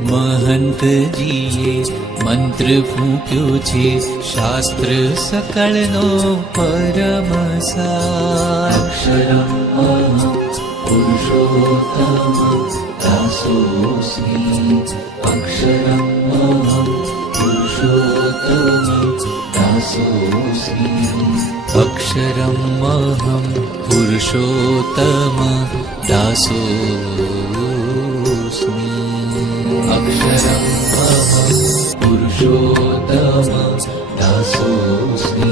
महंत जीए मंत्र फूक्यो छे, शास्त्र सकळनो परम सार। अक्षरम् अहम् पुरुषोत्तम दासोऽस्मि। अक्षरम् अहम् पुरुषोत्तम दासोऽस्मि। अक्षरम् अहम् पुरुषोत्तम दासोऽस्मि। अक्षरम् अहम् पुरुषोत्तम दासोऽस्मि।